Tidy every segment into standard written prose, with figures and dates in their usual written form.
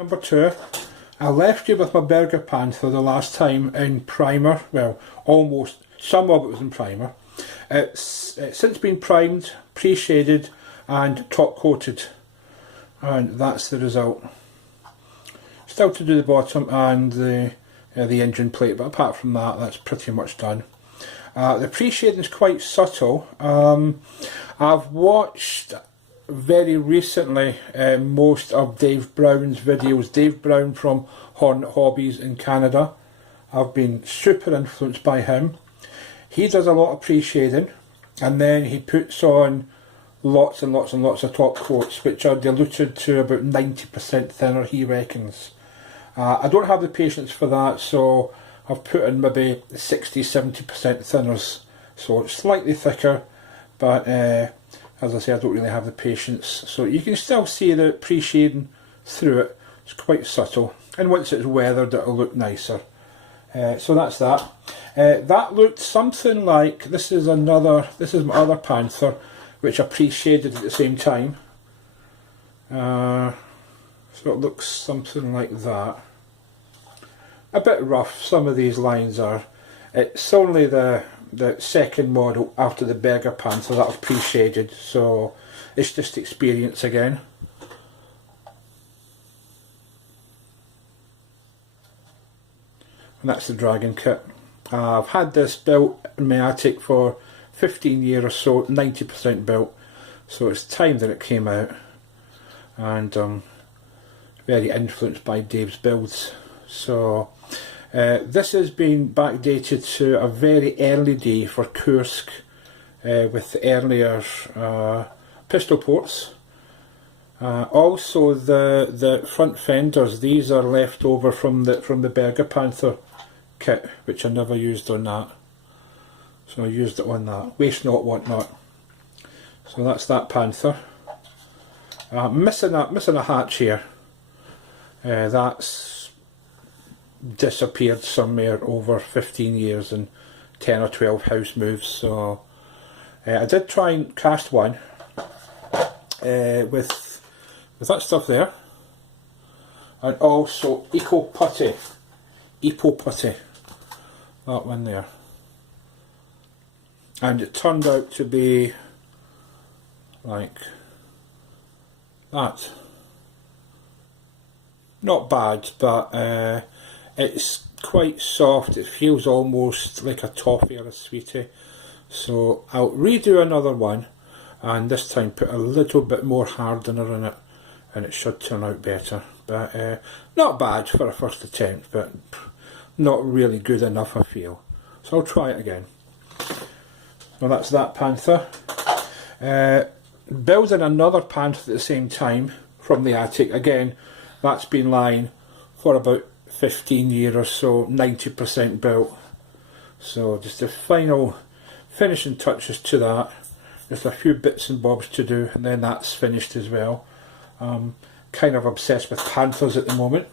Number 2, I left you with my Berger Panther the last time in primer, well almost, some of it was in primer. It's since been primed, pre-shaded and top coated, and that's the result. Still to do the bottom and the engine plate, but apart from that, that's pretty much done. The pre-shading is quite subtle. I've watched very recently most of Dave Brown's videos. Dave Brown from Hornet Hobbies in Canada. I've been super influenced by him. He does a lot of pre-shading, and then he puts on lots and lots and lots of top coats, which are diluted to about 90% thinner, he reckons. I don't have the patience for that, so I've put in maybe 60-70% thinners, so it's slightly thicker, but as I say, I don't really have the patience. So you can still see the pre-shading through it. It's quite subtle, and once it's weathered it'll look nicer. So that's that. That looked something like, this is my other Panther, which I pre-shaded at the same time. So it looks something like that. A bit rough, some of these lines are. It's only the second model after the Berger Panther that I've pre-shaded, so it's just experience again. And that's the Dragon kit. I've had this built in my attic for 15 years or so, 90% built, so it's time that it came out, and very influenced by Dave's builds. So this has been backdated to a very early day for Kursk, with the earlier pistol ports. Also the front fenders, these are left over from the Berger Panther kit, which I never used on that. So I used it on that. Waste not, want not. So that's that Panther. Missing a hatch here. That's disappeared somewhere over 15 years and 10 or 12 house moves. So I did try and cast one with that stuff there, and also Eco Putty, that one there, and it turned out to be like that. Not bad, but it's quite soft. It feels almost like a toffee or a sweetie. So I'll redo another one, and this time put a little bit more hardener in it, and it should turn out better. But not bad for a first attempt, but not really good enough, I feel. So I'll try it again. Well, that's that Panther. Building another Panther at the same time from the attic. Again, that's been lying for about 15 years or so, 90% built. So just the final finishing touches to that. Just a few bits and bobs to do, and then that's finished as well. Kind of obsessed with Panthers at the moment,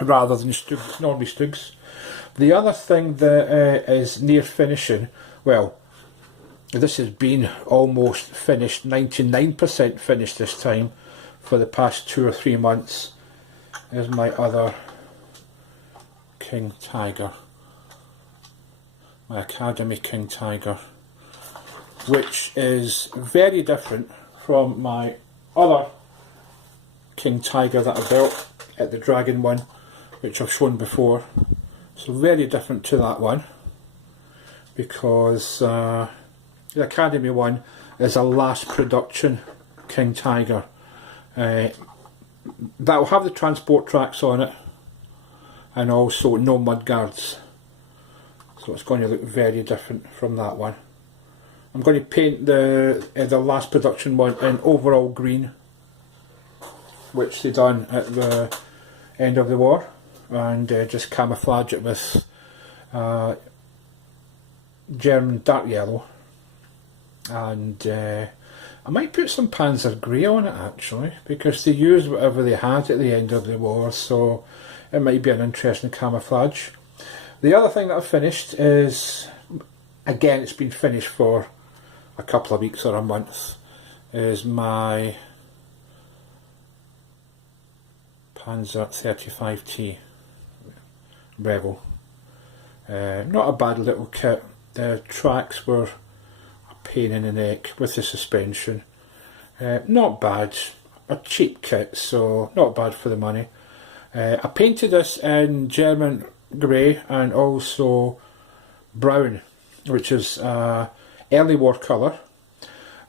rather than Stugs, normally Stugs. The other thing that is near finishing, well, this has been almost finished, 99% finished this time, for the past 2 or 3 months, is my other King Tiger, my Academy King Tiger, which is very different from my other King Tiger that I built at the Dragon one, which I've shown before. So very different to that one, because the Academy one is a last production King Tiger. That will have the transport tracks on it, and also no mud guards. So it's going to look very different from that one. I'm going to paint the last production one in overall green, which they done at the end of the war, and just camouflage it with German dark yellow, and I might put some Panzer Grey on it actually, because they used whatever they had at the end of the war, so it might be an interesting camouflage. The other thing that I've finished is, again it's been finished for a couple of weeks or a month, is my Panzer 35T Rebel. Not a bad little kit. The tracks were a pain in the neck with the suspension. Not bad. A cheap kit, so not bad for the money. I painted this in German grey and also brown, which is early war colour.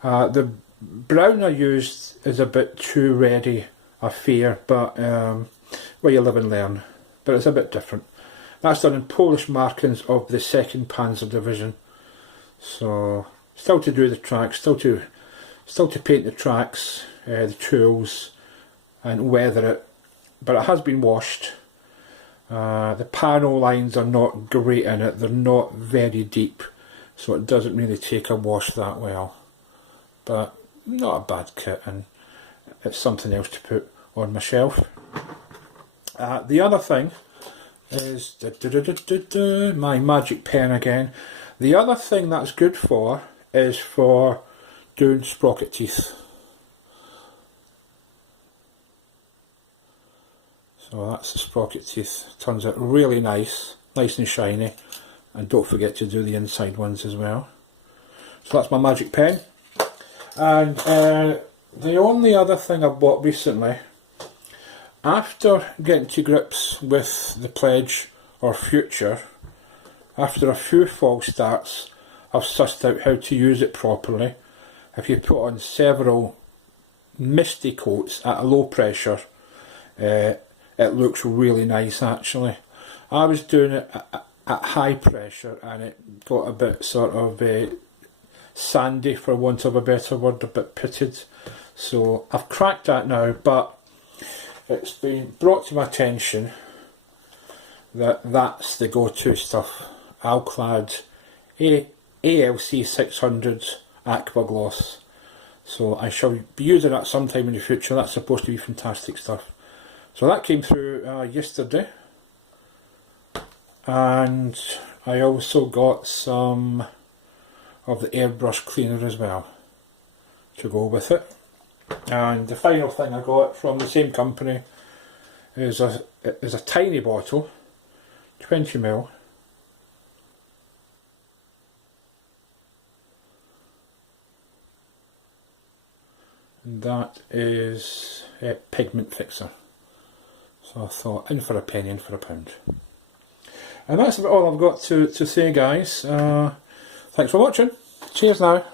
The brown I used is a bit too ready, I fear, but well, you live and learn. But it's a bit different. That's done in Polish markings of the 2nd Panzer Division. So still to do the tracks, still to paint the tracks, the tools, and weather it. But it has been washed. The panel lines are not great in it. They're not very deep, so it doesn't really take a wash that well. But not a bad kit, and it's something else to put on my shelf. The other thing is my magic pen again. The other thing that's good for is for doing sprocket teeth. So that's the sprocket teeth. Turns out really nice and shiny, and don't forget to do the inside ones as well. So that's my magic pen. And the only other thing I've bought recently, after getting to grips with the Pledge or Future, after a few false starts, I've sussed out how to use it properly. If you put on several misty coats at a low pressure, it looks really nice actually. I was doing it at high pressure and it got a bit sort of sandy, for want of a better word, a bit pitted. So I've cracked that now, but it's been brought to my attention that that's the go-to stuff. Alclad ALC 600 Aqua Gloss. So I shall be using that sometime in the future. That's supposed to be fantastic stuff. So that came through yesterday, and I also got some of the airbrush cleaner as well to go with it. And the final thing I got from the same company is a tiny bottle, 20ml. And that is a pigment fixer. So I thought, in for a penny, in for a pound. And that's about all I've got to say, guys. Thanks for watching. Cheers now.